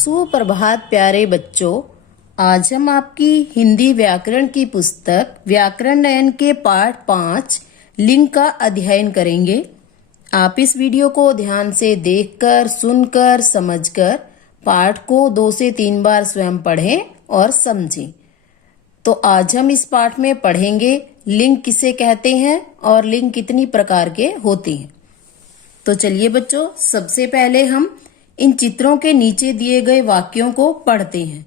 सुप्रभात प्यारे बच्चों। आज हम आपकी हिंदी व्याकरण की पुस्तक व्याकरण नयन के पाठ 5 लिंग का अध्ययन करेंगे। आप इस वीडियो को ध्यान से देखकर, सुनकर, समझकर पाठ को 2 से 3 बार स्वयं पढ़ें और समझें। तो आज हम इस पाठ में पढ़ेंगे लिंग किसे कहते हैं और लिंग कितनी प्रकार के होते हैं। तो चलिए बच्चों, सबसे पहले हम इन चित्रों के नीचे दिए गए वाक्यों को पढ़ते हैं।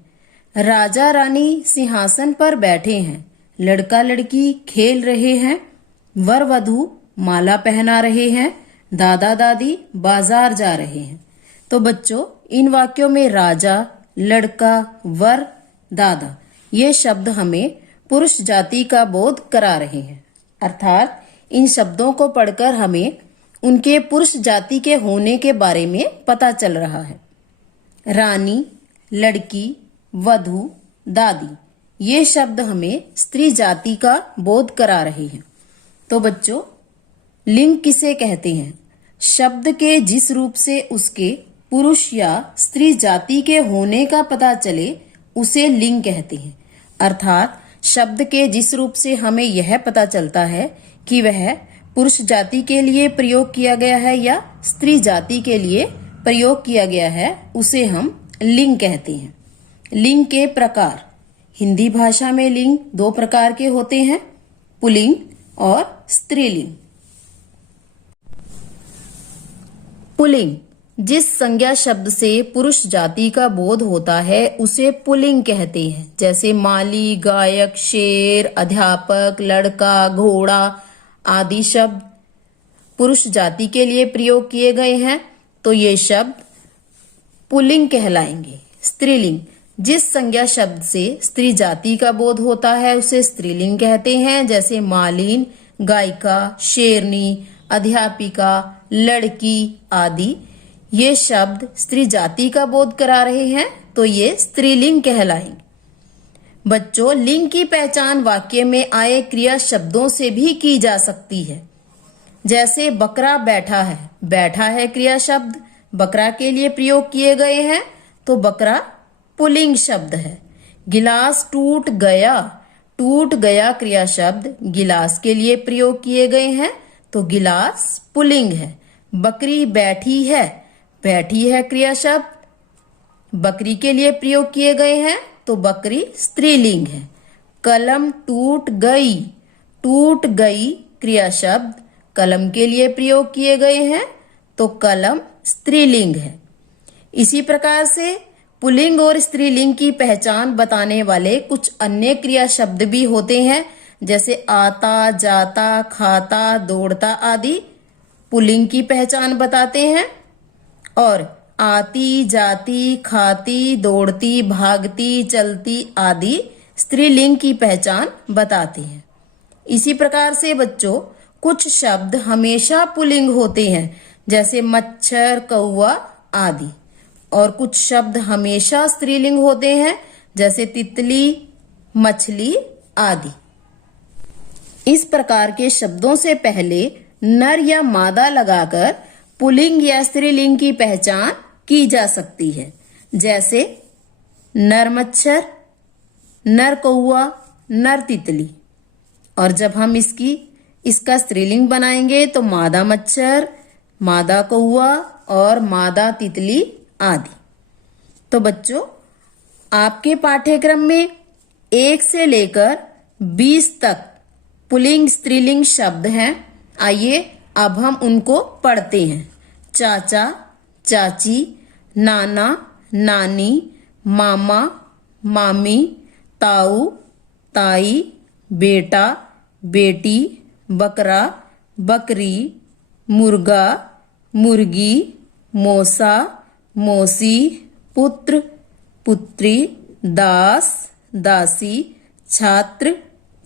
राजा रानी सिंहासन पर बैठे हैं, लड़का लड़की खेल रहे हैं, वर वधू माला पहना रहे हैं, दादा दादी बाजार जा रहे हैं। तो बच्चों, इन वाक्यों में राजा, लड़का, वर, दादा ये शब्द हमें पुरुष जाति का बोध करा रहे हैं। अर्थात इन शब्दों को पढ़कर हमें उनके पुरुष जाति के होने के बारे में पता चल रहा है। रानी, लड़की, वधू, दादी ये शब्द हमें स्त्री जाति का बोध करा रहे हैं। तो बच्चों, लिंग किसे कहते हैं? शब्द के जिस रूप से उसके पुरुष या स्त्री जाति के होने का पता चले उसे लिंग कहते हैं। अर्थात शब्द के जिस रूप से हमें यह पता चलता है कि वह पुरुष जाति के लिए प्रयोग किया गया है या स्त्री जाति के लिए प्रयोग किया गया है, उसे हम लिंग कहते हैं। लिंग के प्रकार। हिंदी भाषा में लिंग 2 प्रकार के होते हैं, पुल्लिंग और स्त्रीलिंग। पुल्लिंग जिस संज्ञा शब्द से पुरुष जाति का बोध होता है उसे पुल्लिंग कहते हैं। जैसे माली, गायक, शेर, अध्यापक, लड़का, घोड़ा आदि शब्द पुरुष जाति के लिए प्रयोग किए गए हैं, तो ये शब्द पुल्लिंग कहलाएंगे। स्त्रीलिंग जिस संज्ञा शब्द से स्त्री जाति का बोध होता है उसे स्त्रीलिंग कहते हैं। जैसे मालिन, गायिका, शेरनी, अध्यापिका, लड़की आदि ये शब्द स्त्री जाति का बोध करा रहे हैं, तो ये स्त्रीलिंग कहलाएंगे। बच्चों, लिंग की पहचान वाक्य में आए क्रिया शब्दों से भी की जा सकती है। जैसे बकरा बैठा है, बैठा है क्रिया शब्द बकरा के लिए प्रयोग किए गए हैं, तो बकरा पुल्लिंग शब्द है। गिलास टूट गया क्रिया शब्द गिलास के लिए प्रयोग किए गए हैं, तो गिलास पुल्लिंग है। बकरी बैठी है क्रिया शब्द बकरी के लिए प्रयोग किए गए हैं, तो बकरी स्त्रीलिंग है। कलम टूट गई क्रिया शब्द कलम के लिए प्रयोग किए गए हैं, तो कलम स्त्रीलिंग है। इसी प्रकार से पुल्लिंग और स्त्रीलिंग की पहचान बताने वाले कुछ अन्य क्रिया शब्द भी होते हैं। जैसे आता, जाता, खाता, दौड़ता आदि पुल्लिंग की पहचान बताते हैं, और आती, जाती, खाती, दौड़ती, भागती, चलती आदि स्त्रीलिंग की पहचान बताते हैं। इसी प्रकार से बच्चों, कुछ शब्द हमेशा पुल्लिंग होते हैं, जैसे मच्छर, कौवा आदि, और कुछ शब्द हमेशा स्त्रीलिंग होते हैं, जैसे तितली, मछली आदि। इस प्रकार के शब्दों से पहले नर या मादा लगाकर पुल्लिंग या स्त्रीलिंग की पहचान की जा सकती है। जैसे नर मच्छर, नर कौवा, नर तितली। और जब हम इसका स्त्रीलिंग बनाएंगे तो मादा मच्छर, मादा कौवा और मादा तितली आदि। तो बच्चों, आपके पाठ्यक्रम में 1 से लेकर 20 तक पुल्लिंग स्त्रीलिंग शब्द हैं। आइए अब हम उनको पढ़ते हैं। चाचा, चाची, नाना, नानी, मामा, मामी, ताऊ, ताई, बेटा, बेटी, बकरा, बकरी, मुर्गा, मुर्गी, मौसा, मौसी, पुत्र, पुत्री, दास, दासी, छात्र,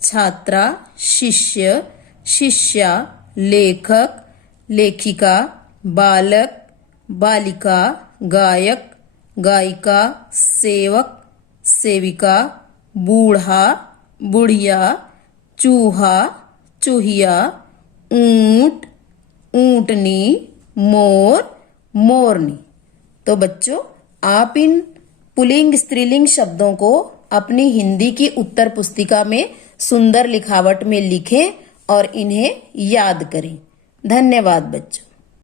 छात्रा, शिष्य, शिष्या, लेखक, लेखिका, बालक, बालिका, गायक, गायिका, सेवक, सेविका, बूढ़ा, बुढ़िया, चूहा, चूहिया, ऊंट, ऊंटनी, मोर, मोरनी। तो बच्चों, आप इन पुल्लिंग स्त्रीलिंग शब्दों को अपनी हिंदी की उत्तर पुस्तिका में सुंदर लिखावट में लिखें और इन्हें याद करें। धन्यवाद बच्चों।